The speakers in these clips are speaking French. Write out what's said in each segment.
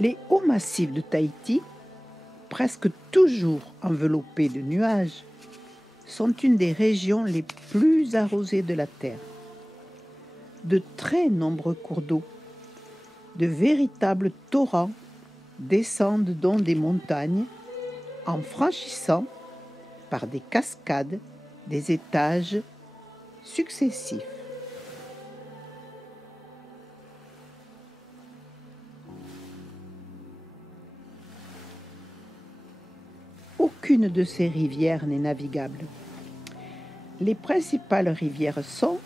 Les hauts massifs de Tahiti, presque toujours enveloppés de nuages, sont une des régions les plus arrosées de la Terre. De très nombreux cours d'eau, de véritables torrents, descendent donc des montagnes en franchissant par des cascades des étages successifs. Aucune de ces rivières n'est navigable. Les principales rivières sont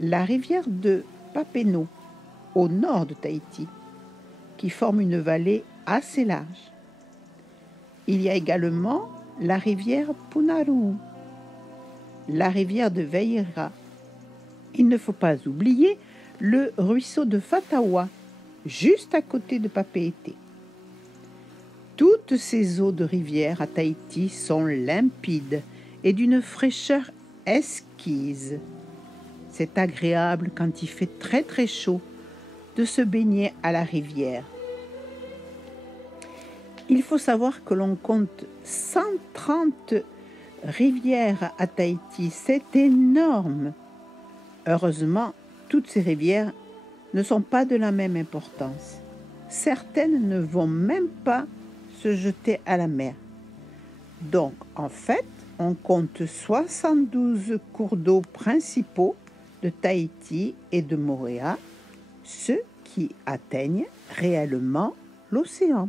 la rivière de Papineau, au nord de Tahiti, qui forme une vallée assez large. Il y a également la rivière Punaruu, la rivière de Veira. Il ne faut pas oublier le ruisseau de Fatawa, juste à côté de Papeete. Toutes ces eaux de rivière à Tahiti sont limpides et d'une fraîcheur exquise. C'est agréable quand il fait très très chaud de se baigner à la rivière. Il faut savoir que l'on compte 130 rivières à Tahiti, c'est énorme. Heureusement, toutes ces rivières ne sont pas de la même importance. Certaines ne vont même pas se jeter à la mer. Donc, en fait, on compte 72 cours d'eau principaux de Tahiti et de Moorea, ceux qui atteignent réellement l'océan.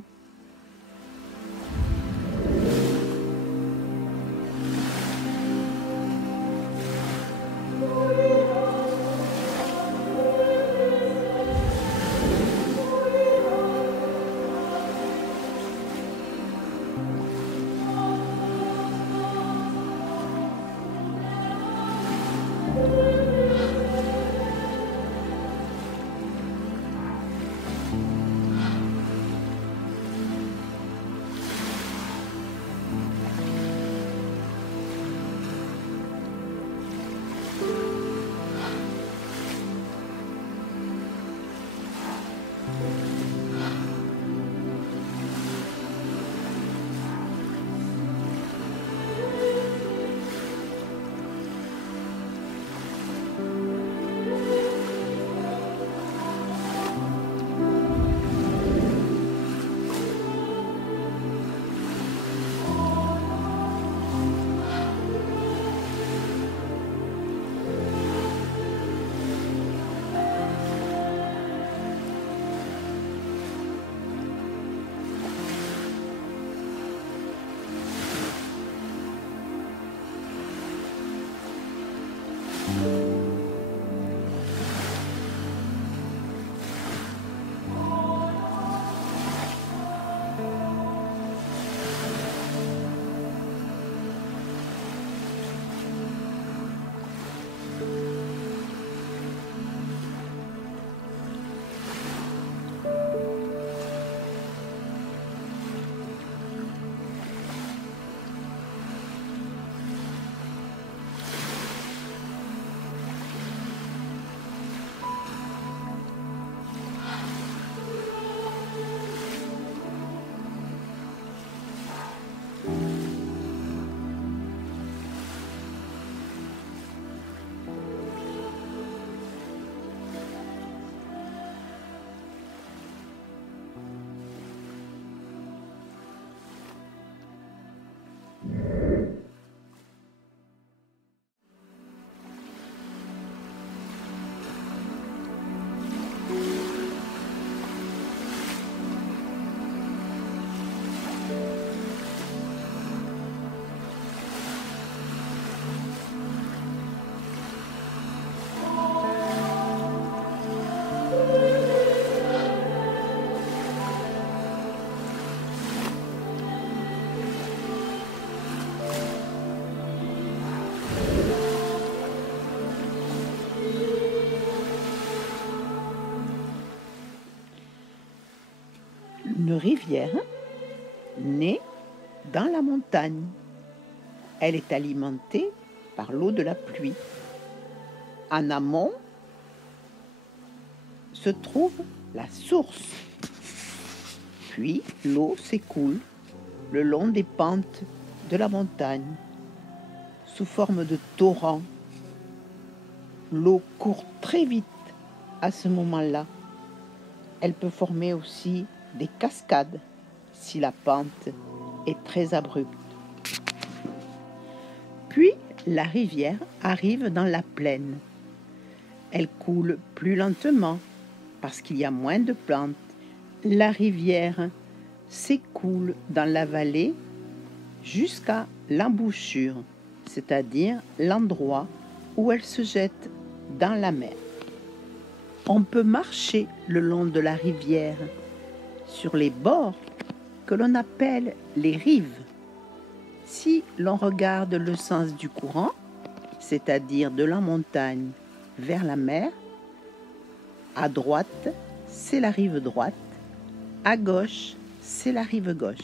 Une rivière naît dans la montagne. Elle est alimentée par l'eau de la pluie. En amont se trouve la source. Puis l'eau s'écoule le long des pentes de la montagne sous forme de torrent. L'eau court très vite à ce moment-là. Elle peut former aussi des cascades si la pente est très abrupte. Puis la rivière arrive dans la plaine. Elle coule plus lentement parce qu'il y a moins de plantes. La rivière s'écoule dans la vallée jusqu'à l'embouchure, c'est-à-dire l'endroit où elle se jette dans la mer. On peut marcher le long de la rivière sur les bords que l'on appelle les rives. Si l'on regarde le sens du courant, c'est-à-dire de la montagne vers la mer, à droite, c'est la rive droite, à gauche, c'est la rive gauche.